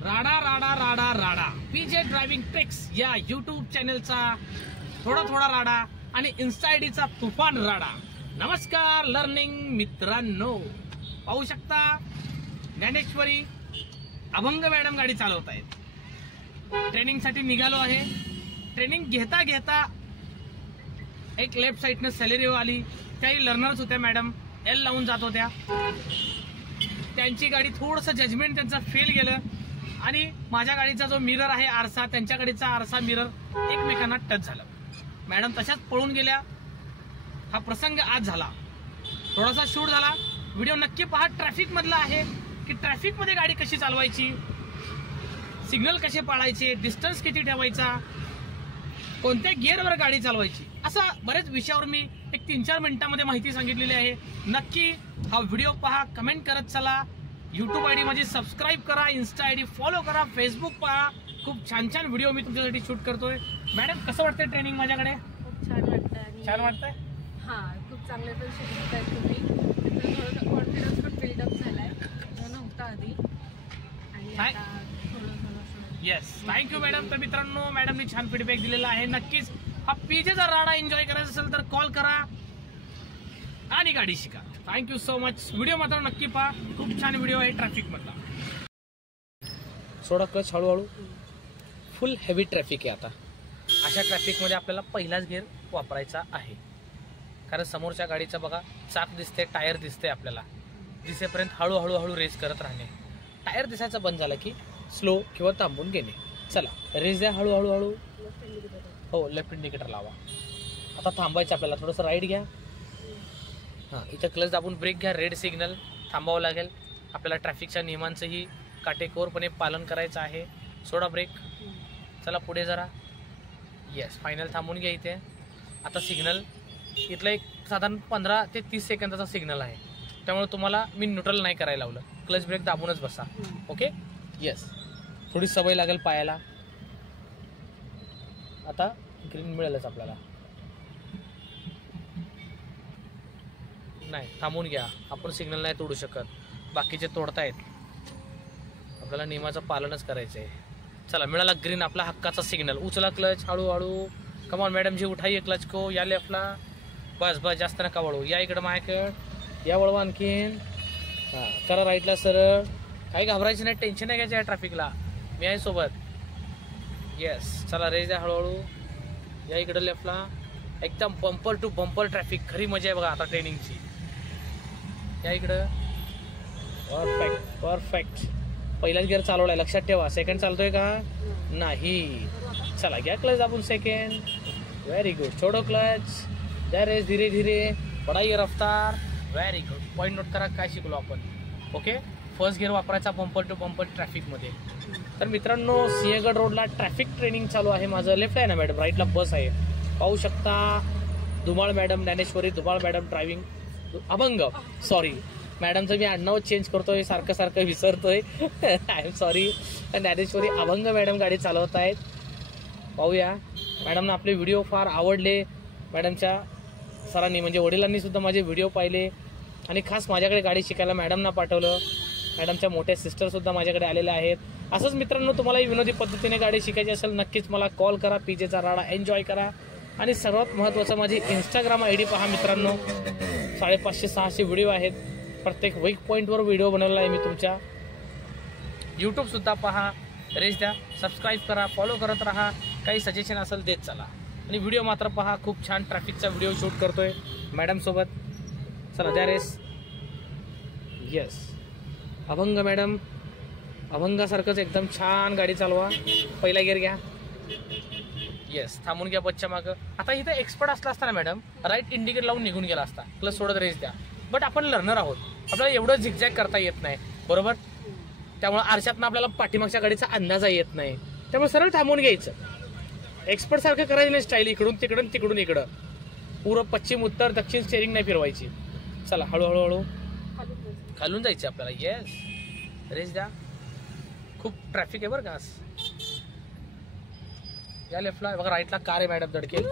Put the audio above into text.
राडा राडा राडा राडा पीजे ड्रायव्हिंग ट्रिक्स या यूट्यूब चॅनलचा थोडा राडा आणि इन्स्टा आयडीचा तुफान राडा. नमस्कार लर्निंग मित्रांनो, पाहू शकता ज्ञानेश्वरी अभंग मॅडम गाडी चालवत आहेत. ट्रेनिंग साठी निघालो आहे. ट्रेनिंग घेता घेता एक लेफ्ट साइडनं सॅलेरिओ आली. त्याही लर्नर्स होत्या मॅडम, एल लावून जात होत्या. त्यांची गाडी थोडंसं जजमेंट त्यांचं फेल गेलं आणि माझ्या गाडीचा जो मिरर आहे आरसा, त्यांच्या गाडीचा आरसा मिरर एकमेकांना टच झाला. मॅडम तशाच पळून गेल्या. हा प्रसंग आज झाला. थोडासा शूट झाला. व्हिडिओ नक्की पहा. ट्रॅफिक मधला आहे की ट्रॅफिक मध्ये गाडी कशी चालवायची, सिग्नल कसे पाळायचे, डिस्टन्स किती ठेवायचा, कोणत्या गिअरवर गाडी चालवायची, असा बरेच विषयावर मी एक 3-4 मिनिटांमध्ये माहिती सांगितलेली आहे. नक्की हा व्हिडिओ पहा, कमेंट करत चला. यूट्यूब आयडी माझी सबस्क्राईब करा, इन्स्टा आयडी फॉलो करा, फेसबुक पहा. खूप छान छान व्हिडिओ मी तुमच्यासाठी शूट करतोय. मॅडम कसं वाटतंय ट्रेनिंग माझ्याकडे? खूप छान वाटतं. छान वाटतंय. हा, खूप चांगले पण शिकवताय तुम्ही. थोडं कॉन्फिडन्स पण बिल्डअप झालाय, नव्हता आधी. आणि आता थोडं येस, थँक्यू मॅडम. तर मित्रांनो, मॅडमनी छान फीडबॅक दिलेला आहे. नक्कीच हा पीजेचा राडा एन्जॉय करायचा असेल तर कॉल करा आणि गाडी शिका. Thank you so much. व्हिडिओ मात्र नक्की पहा. खूप छान व्हिडिओ आहे ट्रॅफिक मधला. सोडा क्लच हळूहळू. फुल हेवी ट्रॅफिक आहे आता. अशा ट्रॅफिक मध्ये आपल्याला पहिलाच गिअर वापरायचा आहे. कारण समोरच्या गाडीचा बघा चाक दिसते, टायर दिसते. आपल्याला दिसेपर्यंत हळूहळू रेस करत राहणे. टायर दिसायचं बंद झालं की स्लो किंवा थांबून गेले. चला रेस द्या हळूहळू. हो, लेफ्ट इंडिकेटर लावा. आता थांबायचं आपल्याला. थोडंसं राईट घ्या. हां, इथं क्लच दाबून ब्रेक घ्या. रेड सिग्नल थांबावं लागेल. आपल्याला ट्रॅफिकच्या नियमांचंही काटेकोरपणे पालन करायचं आहे. सोडा ब्रेक. चला पुढे जरा. येस, फायनल थांबून घ्या इथे. आता सिग्नल इथलं एक साधारण 15 ते 30 सेकंदाचा सिग्नल आहे. त्यामुळे तुम्हाला मी न्यूट्रल नाही करायला लावलं. क्लच ब्रेक दाबूनच बसा. ओके. येस, थोडी सवय लागेल पायाला. आता ग्रीन मिळेलच आपल्याला. नाही, थांबून घ्या. आपण सिग्नल नाही तोडू शकत, बाकीचे तोडतायत. आपल्याला नियमाचं पालनच करायचं आहे. चला, मिळाला ग्रीन, आपला हक्काचा सिग्नल. उचला क्लच हळूहळू. कमॉन मॅडम जी, उठाइए क्लच को. या लेफ्टला. बस जास्त नका वळू. या इकडं माझ्याकडं. या वळवा आणखीन. हां, करा राईटला सरळ. काही घाबरायचं नाही, टेन्शन नाही घ्यायचं आहे ट्रॅफिकला. मी आहे सोबत. येस, चला रेस द्या हळूहळू. या इकडं लेफ्टला. एकदम बंपर टू बंपर ट्रॅफिक. खरी मजा आहे बघा आता ट्रेनिंगची. या इकडं. परफेक्ट. पहिलाच गिअर चालवलाय, लक्षात ठेवा. सेकंड चालतोय का? नाही. चला घ्या क्लच दाबून सेकंड. Very good. छोडो क्लच. द्या रेस धीरे धीरे. बढाइए रफ्तार. Very good. पॉईंट नोट करा काय शिकलो आपण. ओके. फर्स्ट गिअर वापरायचा बंपर टू बंपर ट्रॅफिकमध्ये. तर मित्रांनो, सिंहगड रोडला ट्रॅफिक ट्रेनिंग चालू आहे माझं. लेफ्ट आहे ना मॅडम, राईटला बस आहे. पाहू शकता. Dhumal madam, Dnyaneshwari Dhumal madam driving Abhang. Sorry मॅडमचं मी आडनाव चेंज करतोय, सारखं विसरतोय. I am sorry. Dnyaneshwari Abhang madam गाडी चालवत आहेत. पाहूया. मॅडमना आपले व्हिडिओ फार आवडले. मॅडमच्या सरांनी म्हणजे वडिलांनी सुद्धा माझे व्हिडिओ पाहिले आणि खास माझ्याकडे गाडी शिकायला मॅडमना पाठवलं. मॅडमच्या मोठ्या सिस्टर सुद्धा माझ्याकडे आलेल्या आहेत. असंच मित्रांनो, तुम्हालाही विनोदी पद्धतीने गाडी शिकायची असेल नक्कीच मला कॉल करा. पीजेचा राडा एन्जॉय करा. आणि सर्वात महत्त्वाचं, माझी इंस्टाग्राम आयडी पहा मित्रांनो. 550-600 व्हिडिओ आहेत. प्रत्येक वीक पॉईंटवर व्हिडिओ बनवलेला आहे मी तुमच्या. यूट्यूब सुद्धा पहा. रेस द्या, सबस्क्राईब करा, फॉलो करत राहा. काही सजेशन असेल देत चला. आणि व्हिडिओ मात्र पहा. खूप छान ट्रॅफिकचा व्हिडिओ शूट करतोय मॅडम सोबत. चला द्या रेस. येस, अभंग मॅडम अभंगासारखंच एकदम छान गाडी चालवा. पहिला गिअर घ्या. येस, थांबून घ्या बसच्या मागं. आता इथं एक्सपर्ट असला ना मॅडम, राईट इंडिकेटर लावून निघून गेला असता. प्लस सोडत रेस द्या. बट आपण लर्नर आहोत, आपल्याला एवढं झिकझॅक करता येत नाही, बरोबर. त्यामुळे आरशातनं आपल्याला पाठीमागच्या गाडीचा अंदाज येत नाही. त्यामुळे सरळ थांबून घ्यायचं. एक्सपर्ट सारखं करायचं नाही स्टाईल. इकडून तिकडून तिकडून इकडं. पूर्व पश्चिम उत्तर दक्षिण स्टेरिंग नाही फिरवायची. चला हळूहळू खालून जायचं आपल्याला. येस, रेस द्या. खूप ट्रॅफिक आहे बरं का. या लेफ्टला बघा, राईटला कार आहे मॅडम धडकेल.